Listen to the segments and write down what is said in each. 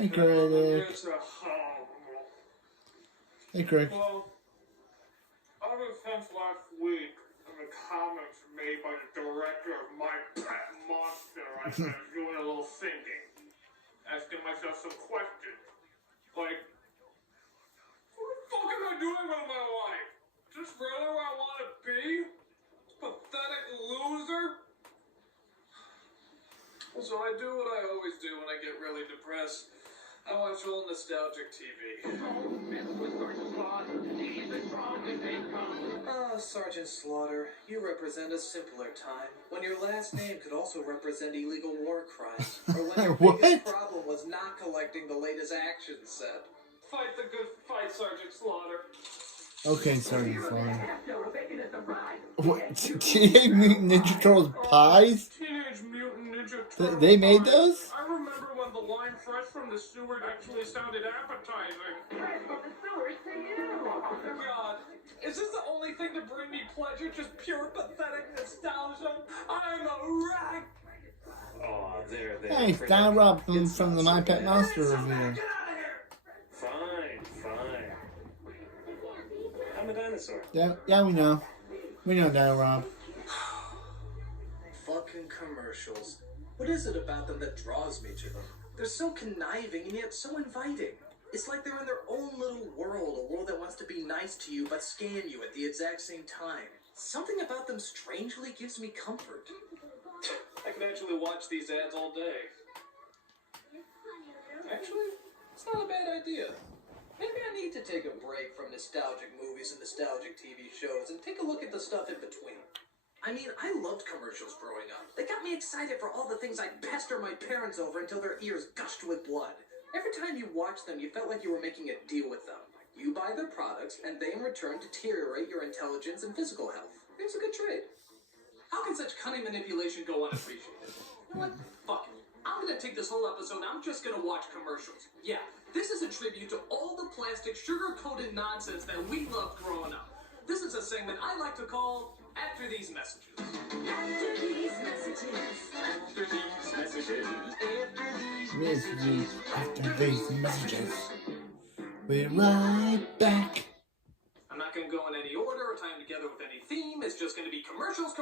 Hey, critic. Hey, critic. Well, ever since last week, in the comments made by the director of My Pet Monster, I've been doing a little thinking, asking myself some questions, like, what the fuck am I doing with my life? Is this really where I want to be? Pathetic loser? So I do what I always do when I get really depressed. I watch old nostalgic TV. Sergeant Slaughter, you represent a simpler time, when your last name could also represent illegal war crimes, or when your biggest problem was not collecting the latest action set. Fight the good fight, Sergeant Slaughter. Okay, Sergeant Slaughter. What? Teenage Mutant Ninja Turtles pies? Teenage Mutant Ninja Turtles. They made those? I remember when the line fresh from the sewer actually sounded appetizing. Fresh from the sewers to you. God, is this the only thing to bring me pleasure? Just pure pathetic nostalgia? I'm a wreck. Oh, there. Hey, it's Don Robson from the My Pet Monster review. Get out of here. Fine. I'm a dinosaur. Yeah, we know. We know that, Rob. Fucking commercials. What is it about them that draws me to them? They're so conniving and yet so inviting. It's like they're in their own little world, a world that wants to be nice to you but scam you at the exact same time. Something about them strangely gives me comfort. I could actually watch these ads all day. Actually, it's not a bad idea. Maybe I need to take a break from nostalgic movies and nostalgic TV shows and take a look at the stuff in between. I mean, I loved commercials growing up. They got me excited for all the things I'd pester my parents over until their ears gushed with blood. Every time you watched them, you felt like you were making a deal with them. You buy their products, and they in return deteriorate your intelligence and physical health. It was a good trade. How can such cunning manipulation go unappreciated? You know what? Fuck it. I'm gonna take this whole episode, I'm just gonna watch commercials. Yeah, this is a tribute to all the plastic, sugar-coated nonsense that we loved growing up. This is a segment I like to call After These Messages. After these messages. After these messages. After these messages. We're right back. I'm not gonna go in any order or tie them together with any theme. It's just gonna be commercials.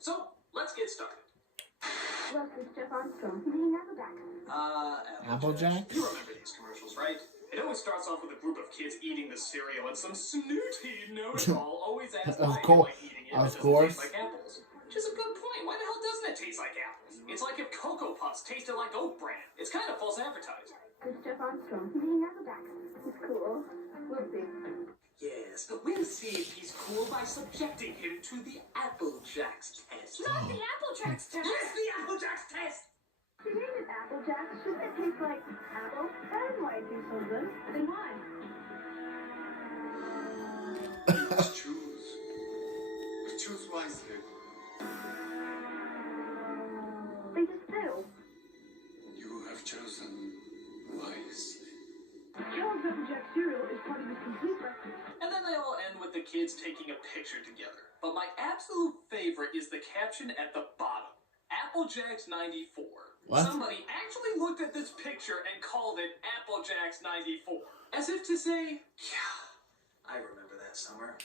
So, let's get started. Welcome, Jeff Armstrong. Eating Applejack. Applejack? You remember these commercials, right? It always starts off with a group of kids eating the cereal, and some snooty know-it-all always asks why they like eating it. Of It doesn't course. taste like apples. Which is a good point. Why the hell doesn't it taste like apples? It's like if Cocoa Puffs tasted like Oat Bran. It's kind of false advertising. It's Jeff Armstrong. Eating Applejack. He's cool. We'll see. Yes, but we'll see if he's cool by subjecting him to the Applejacks test. Not the Applejacks test. Yes, the Applejacks test! You named it Applejacks. Shouldn't it taste like apple? That might do something. Then why? Choose wisely. They just do. You have chosen wisely. Kellogg's Applejack cereal is part of his complete breakfast. And then they all end with the kids taking a picture together. But my absolute favorite is the caption at the bottom. Applejacks 94. What? Somebody actually looked at this picture and called it Applejacks 94. As if to say, yeah, I remember that summer.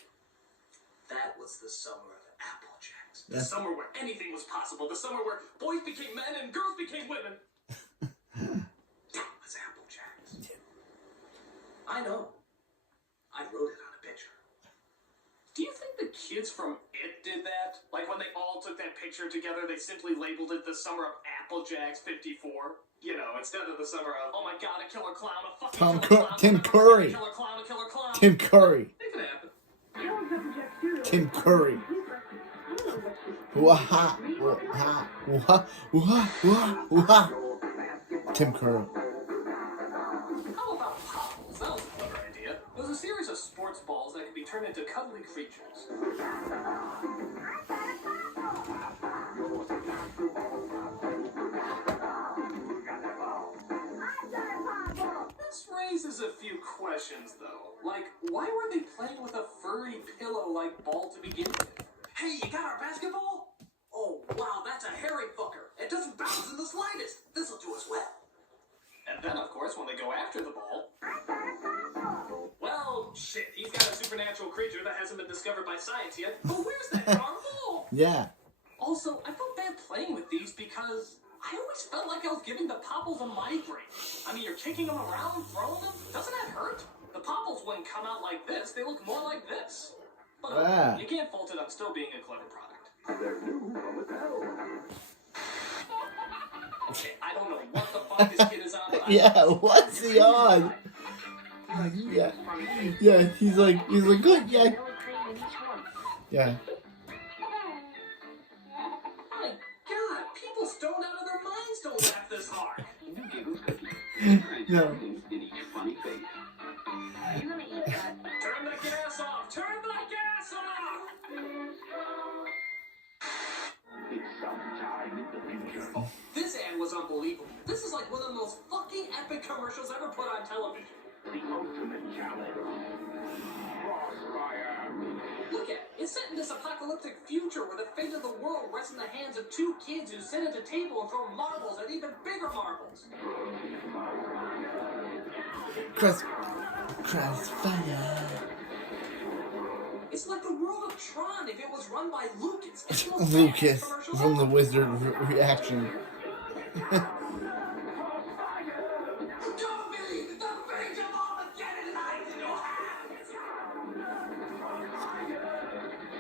That was the summer of Applejacks. The summer where anything was possible. The summer where boys became men and girls became women. That was Applejacks. I know. I wrote it on a picture. Do you think the kids from It did that? Like when they all took that picture together, they simply labeled it the summer of Applejacks 54? You know, instead of the summer of, oh my god, a killer clown, a fucking killer clown. Tim Curry. A killer clown, a killer clown. Tim Curry. It could happen. Kellogg's Applejack cereal. Tim Curry. Complete breakfast. I don't know what she Waha. Tim Curry. How about Popples? That was a clever idea. It was a series of sports balls that could be turned into cuddly creatures. This raises a few questions, though. Like, why were they playing with a furry pillow-like ball to begin with? Hey, you got our basketball? Oh, wow, that's a hairy fucker. It doesn't bounce in the slightest. This'll do us well. And then, of course, when they go after the ball, well, shit, he's got a supernatural creature that hasn't been discovered by science yet. But where's that darn ball? Yeah. Also, I felt bad playing with these because I always felt like I was giving the popples a migraine. I mean, you're kicking them around, throwing them. Doesn't that hurt? The popples wouldn't come out like this. They look more like this. But you can't fault it on still being a clever product. They're new from Mattel. Okay, I don't know what the fuck this kid is on. But Yeah, what's he on? Yeah. Yeah, he's like, good, yeah. Yeah. My God, people stoned out of their minds don't laugh this hard. No. Turn the gas off! Turn the gas off! Oh, this ad was unbelievable. This is like one of the most fucking epic commercials ever put on television. The ultimate challenge. Crossfire. Look at it. It's set in this apocalyptic future where the fate of the world rests in the hands of two kids who sit at a table and throw marbles at even bigger marbles. Crossfire. It's like the world of Tron if it was run by Lucas. It's the most Lucas badass commercial from the ever. Wizard reaction.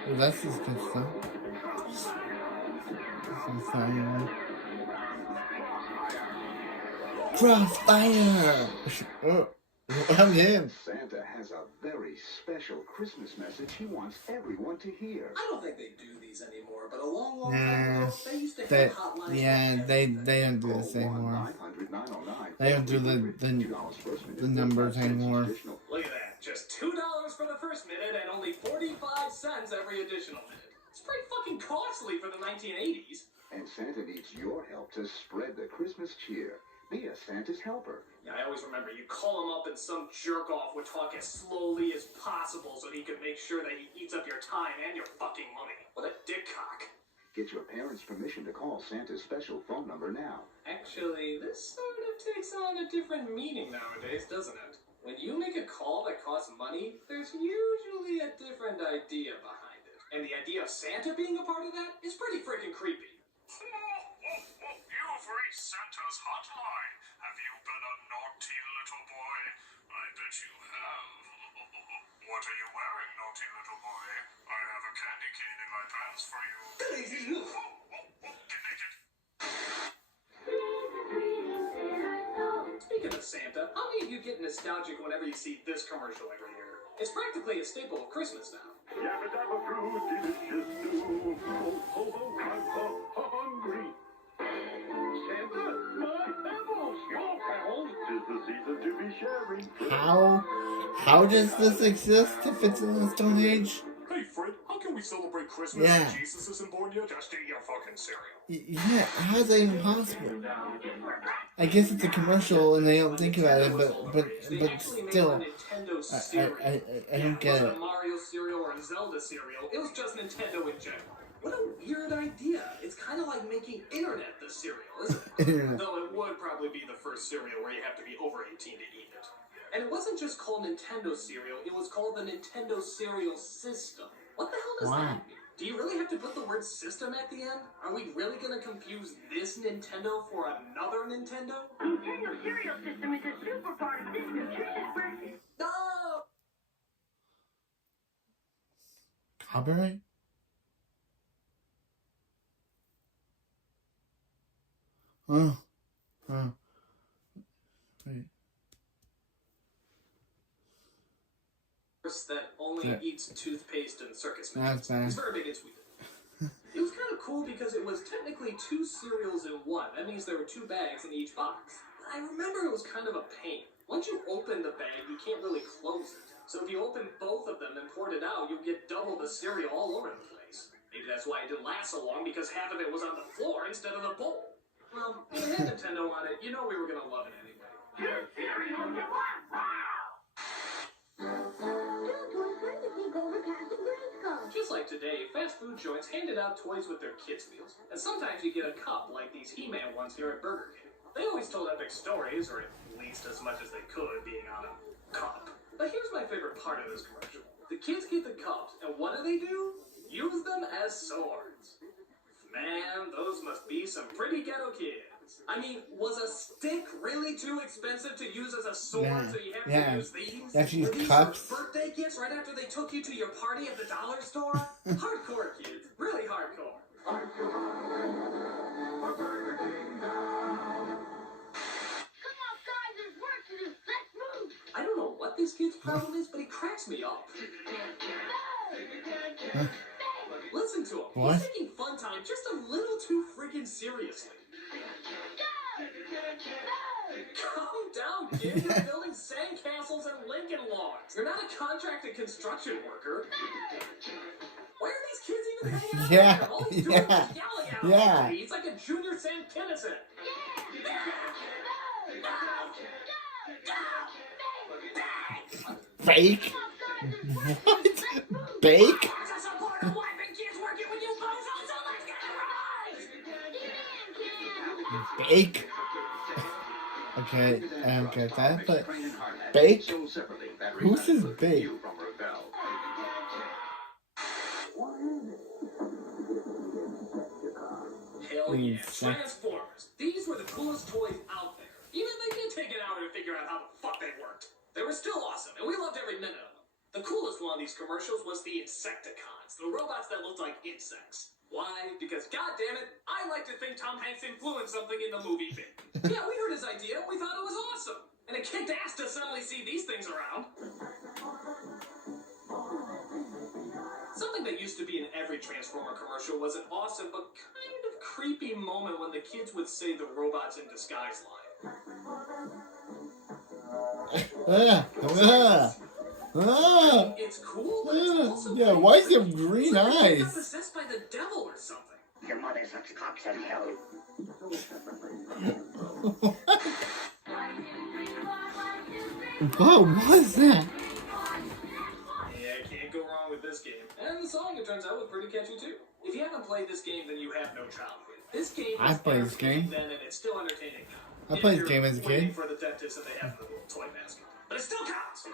Well, that's just good stuff. Crossfire! Oh, I'm in. Santa has a very special Christmas message he wants everyone to hear. I don't think they do these anymore, but a long Nah, time ago, they used to have they, hotlines. yeah, they don't do this anymore. They don't do the numbers anymore. Look at that. Just $2 for the first minute and only 45 cents every additional minute. It's pretty fucking costly for the 1980s. And Santa needs your help to spread the Christmas cheer. Be a Santa's helper. Yeah, I always remember you call him up and some jerk-off would talk as slowly as possible so he could make sure that he eats up your time and your fucking money. What a dick cock. Get your parents' permission to call Santa's special phone number now. Actually, this sort of takes on a different meaning nowadays, doesn't it? When you make a call that costs money, there's usually a different idea behind it. And the idea of Santa being a part of that is pretty freaking creepy. You've reached Santa's hotline. Have you been a naughty little boy? I bet you have. What are you wearing, naughty little boy? I have a candy cane in my pants for you. Get naked. Speaking of Santa, how many of you get nostalgic whenever you see this commercial every year? It's practically a staple of Christmas now. Yabba dabba brew, delicious stew. Ho ho ho, hungry. Santa, my pebbles, your pebbles. 'Tis the season to be sharing. How does this exist if it's in the Stone Age? Hey, Fred, how can we celebrate Christmas Yeah. if Jesus isn't born yet? Just eat your fucking cereal. Yeah, how's that even possible? I guess it's a commercial and they don't think about it, but still, I don't get It wasn't it. Mario cereal or Zelda cereal. It was just Nintendo in general. What a weird idea. It's kind of like making internet the cereal, isn't it? Though it would probably be the first cereal where you have to be over 18 to eat it. And it wasn't just called Nintendo cereal, it was called the Nintendo Cereal System. What the hell does Wow. that mean? Do you really have to put the word system at the end? Are we really gonna confuse this Nintendo for another Nintendo? Nintendo Cereal System is a super part of this nutritious breakfast. No! Copyright? Oh. Oh. Wait. That only Yeah. eats toothpaste and circus That's mints. bad. It's very big in Sweden. It was kind of cool because it was technically 2 cereals in one. That means there were 2 bags in each box. But I remember it was kind of a pain. Once you open the bag, you can't really close it. So if you open both of them and poured it out, you'll get double the cereal all over the place. Maybe that's why it didn't last so long, because half of it was on the floor instead of the bowl. Well, if it had Nintendo on it, you know we were going to love it anyway. Your cereal, you want? Just like today, fast food joints handed out toys with their kids' meals, and sometimes you get a cup like these He-Man ones here at Burger King. They always told epic stories, or at least as much as they could, being on a cup. But here's my favorite part of this commercial. The kids get the cups, and what do? Use them as swords. Man, those must be some pretty ghetto kids. I mean, was a stick really too expensive to use as a sword, so you have to use these? You have to use Were these cups. your birthday gifts right after they took you to your party at the dollar store? Hardcore, kids. Really hardcore. Come on, guys, there's work to do. Let's move. I don't know what this kid's problem is, but he cracks me up. Listen to him. What? He's taking fun time just a little too freaking seriously. Calm down, kid. You're building sandcastles and Lincoln logs. You're not a contracted construction worker. Why are these kids even hanging out Yeah, there? All he's doing is yelling at yeah. them. He's like a junior Sam Kinison. Fake? What? Bake? Bake? Okay, I don't get that, but bake? Who says bake? Hell yeah, Transformers. These were the coolest toys out there. Even they did take an hour to figure out how the fuck they worked. They were still awesome, and we loved every minute of them. The coolest one of these commercials was the Insecticons, the robots that looked like insects. Why? Because, goddammit, I like to think Tom Hanks influenced something in the movie bit. Yeah, we heard his idea, we thought it was awesome. And it kicked ass to suddenly see these things around. Something that used to be in every Transformer commercial was an awesome but kind of creepy moment when the kids would say the robots in disguise line. It's cool, but it's also yeah, why is he have green it's like they eyes? got possessed by the devil or something. Your mother sucks cocks in hell. What was that? Yeah, can't go wrong with this game. And the song, it turns out, was pretty catchy too. If you haven't played this game, then you have no childhood. This game I was played this game. then, and it's still entertaining now. I played this game as a waiting kid. for the dentist and they have the little toy basket. But it still counts!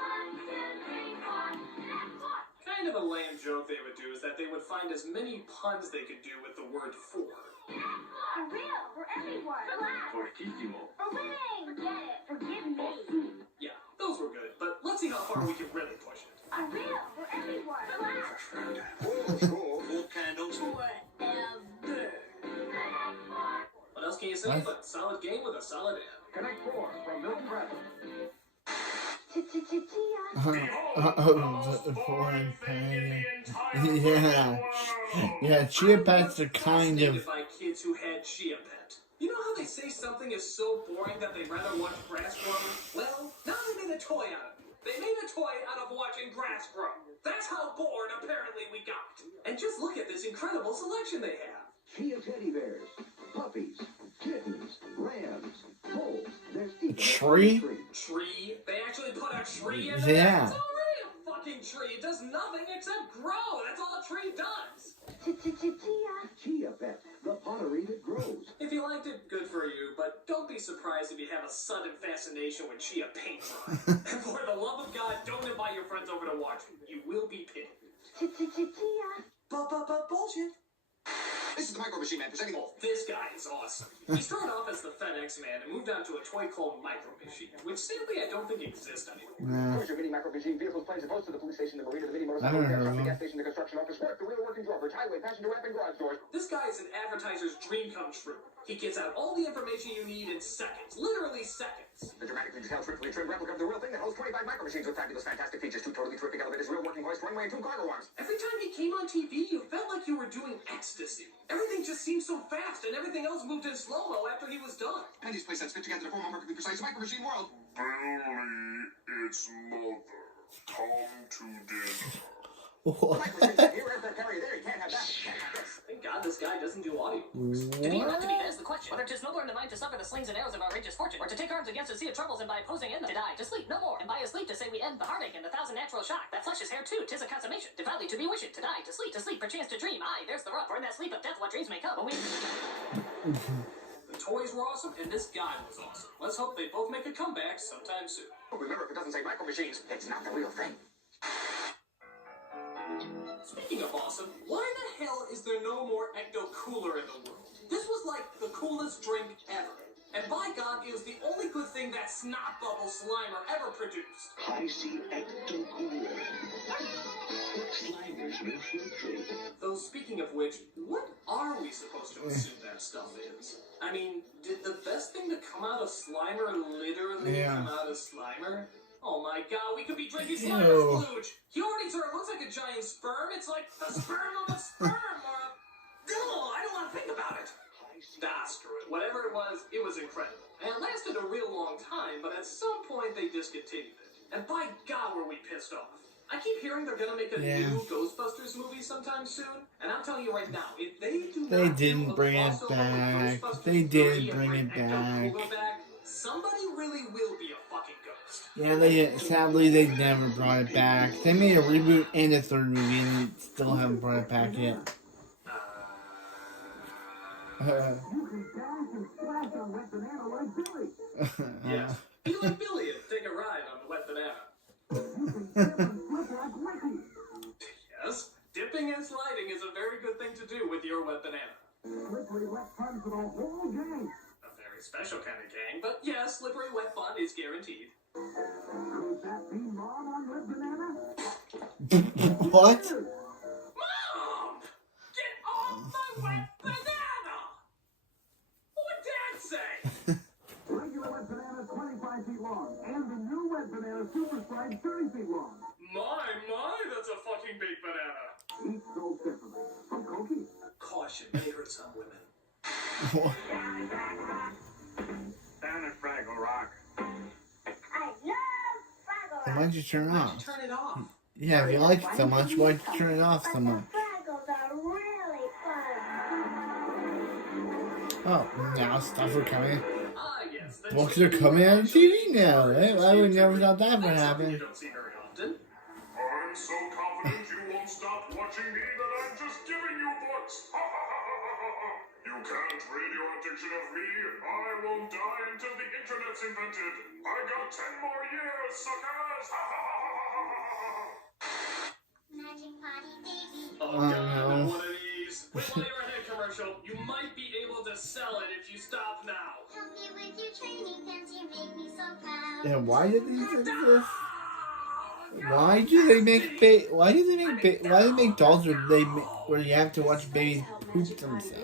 Kind of a lame joke they would do is that they would find as many puns they could do with the word for. For real, for everyone. Relax. Fortissimo. For winning. Forget it. Forgive me. Yeah, those were good, but let's see how far we can really push it. For real, for everyone. Relax. What else can you say What? but solid game with a solid end? Connect 4 from Milton Bradley. Foreign pain. Yeah. Yeah, Chia Pets are kind of. By kids who had Chia Pet. You know how they say something is so boring that they'd rather watch grass grow? Well, now they made a toy out of it. They made a toy out of watching grass grow. That's how bored apparently we got. And just look at this incredible selection they have. Chia teddy bears, puppies, kittens, lambs, foals. There's even Tree? Tree? They actually put a tree in there? Yeah. It's already a fucking tree. It does nothing except grow. That's all a tree does. Chia Pet, the pottery that grows. If you liked it, good for you, but don't be surprised if you have a sudden fascination with Chia paint dry. And for the love of God, don't invite your friends over to watch it. You will be pitied. Bullshit. This is the Micro Machine Man presenting all. This guy is awesome. He started off as the FedEx man and moved on to a toy called Micro Machine, which sadly I don't think exists anymore. Nah. Where's your mini Micro Machine vehicles, planes, and boats to the police station, the marina, the mini I motorcycle don't repair know. shop, the gas station, the construction office, work, the wheel working draw bridge, highway, passenger ramp, and garage doors. This guy is an advertiser's dream come true. He gets out all the information you need in seconds. Literally seconds. The dramatically detailed, swiftly trimmed replica of the real thing that holds 25 Micro Machines with fabulous, fantastic features, 2 totally terrific elevators, real working hoist, runway, and 2 cargo arms. Every time he came on TV, you felt like you were doing ecstasy. Everything just seemed so fast, and everything else moved in slow-mo after he was done. And these playsets fit together to form a perfectly precise Micro Machine world. Billy, it's mother. Come to dinner. Micro Machine here, aircraft carrier there, you can't have that. Can't have this. Thank God this guy doesn't do audio. To be or not to be, What? that is the question. Whether 'tis nobler in the mind to suffer the slings and arrows of outrageous fortune, or to take arms against a sea of troubles and by opposing in them, to die, to sleep no more, and by a sleep to say we end the heartache and the thousand natural shock. That flesh is hair too, 'tis a consummation. Devoutly to be wished, to die, to sleep, perchance to dream. Aye, there's the rub. For in that sleep of death, what dreams may come when we... The toys were awesome, and this guy was awesome. Let's hope they both make a comeback sometime soon. Remember, if it doesn't say micro machines, it's not the real thing. Speaking of awesome, why the hell is there no more ecto cooler in the world? This was like the coolest drink ever. And by God, it was the only good thing that snot bubble Slimer ever produced. I see ecto cooler. Slimer's new fruit drink. Though speaking of which, what are we supposed to assume that stuff is? I mean, did the best thing to come out of Slimer literally come out of Slimer? Oh my God, we could be drinking Slimer's Splooge! He already sort of looks like a giant sperm. It's like the sperm of a sperm, or a... No, I don't want to think about it. Ah, screw it. Whatever it was incredible. And it lasted a real long time, but at some point they discontinued it. And by God, were we pissed off. I keep hearing they're gonna make a new Ghostbusters movie sometime soon, and I'm telling you right now, if they do not didn't bring it back. They didn't bring it back. Somebody really will be a fucking ghost. Yeah, they sadly they never brought it back. They made a reboot and a third movie, and they still haven't brought it back yet. Yes, be like Billy and take a ride on the wet banana. Yes, dipping and sliding is a very good thing to do with your wet banana. Slippery wet fun for the whole gang. A very special kind of gang, but yes, slippery wet fun is guaranteed. Could that be Mom on wet banana? What? Mom! Get off my wet banana! What would Dad say? Regular wet banana 25 feet long, and the new wet banana super slide 30 feet long. My, that's a fucking big banana. Each sold differently. From Cokie. Caution, may hurt some women. What? Down at Fraggle Rock. I love Fraggle Then why'd you turn it Why'd you off? turn it off? Yeah, if you like it so much, why'd you turn it off so much? Fraggles are really fun. Oh, now stuff are coming. Ah, yes. the Books are coming out of TV now. Eh? I would never thought that would That's something happen. you don't see very often. I'm so confident you won't stop watching me that I'm just giving you books. You can't rid your addiction of me. I won't die until the internet's invented. I got 10 more years, suckers. Magic potty baby. Oh, Oh, God, no. I'm one of these. Wait till you're ahead commercial. You might be able to sell it if you stop now. Help me with your training pants, you make me so proud. Yeah, why did they do this? Why do they make why do they make dolls where you have to watch babies poop themselves?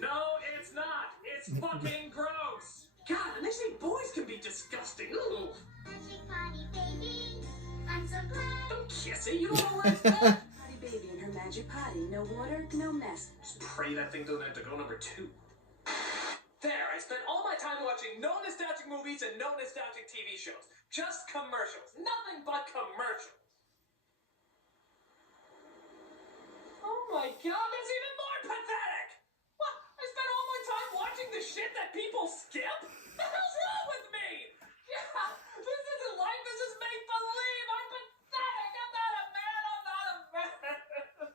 No, it's not. It's fucking gross. God, and they say boys can be disgusting. Ooh. Magic potty baby, I'm so glad. Don't kiss it. You don't know where it's at. Potty baby in her magic potty. No water, no mess. Just pray that thing doesn't have to go number 2. There, I spent all my time watching no nostalgic movies and no nostalgic TV shows. Just commercials. Nothing but commercials. Oh my God, that's even more pathetic! What? I spent all my time watching the shit that people skip? The hell's wrong with me? Yeah, this isn't life, this is make-believe! I'm pathetic! I'm not a man, I'm not a man!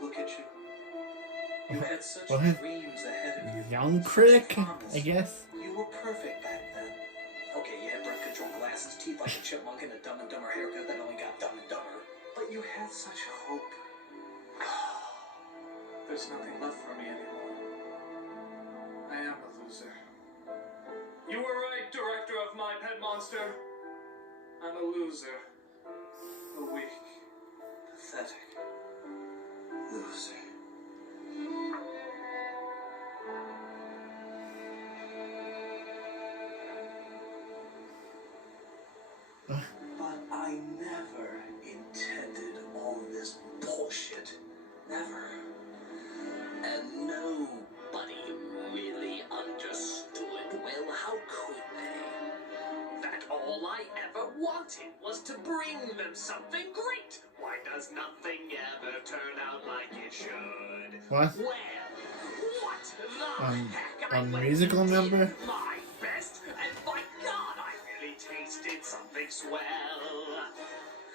Look at you. You had such What? dreams ahead of you. Young critic, Promise. I guess. You were perfect back then. Okay, you had birth control glasses, teeth like a chipmunk, and a Dumb and Dumber haircut that only got dumb and dumber. But you had such hope. There's nothing left for me anymore. I am a loser. You were right, director of My Pet Monster. I'm a loser. A weak, pathetic loser. But I never intended all this bullshit. Never. And nobody really understood. Well, how could they? That all I ever wanted was to bring them something great. Why does nothing ever turn out like it should? What? Well, what the heck? A I went musical and number? did my best, and by God, I really tasted something swell.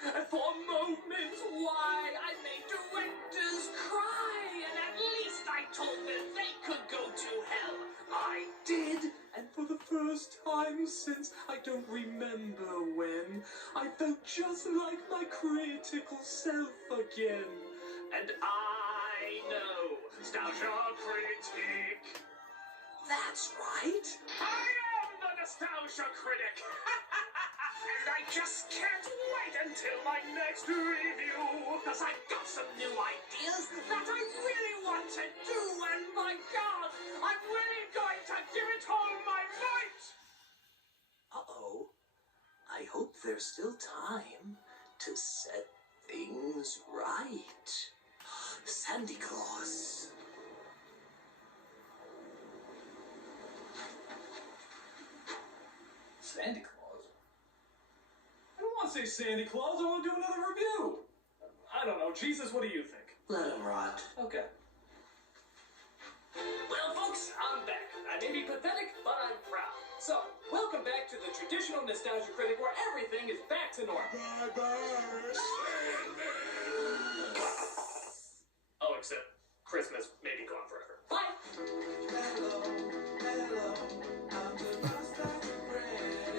And for moments, why, I made directors cry. And at least I told them they could go to hell. I did. And for the first time since I don't remember when, I felt just like my critical self again. And I know, Nostalgia Critic. That's right. I am the Nostalgia Critic. And I just can't wait until my next review. Cause I've got some new ideas that I really want to do. And my God, I'm really going to give it all my might. Uh-oh. I hope there's still time to set things right. Sandy Claus. Sandy Claus? I don't want to say Sandy Claus. I want to do another review. I don't know. Jesus, what do you think? Let him rot. Okay. Well, folks, I'm back. I may be pathetic, but I'm proud. So, welcome back to the traditional Nostalgia Critic where everything is back to normal. Bye-bye, Sandman. Oh, except Christmas may be gone forever. Bye! Hello, hello.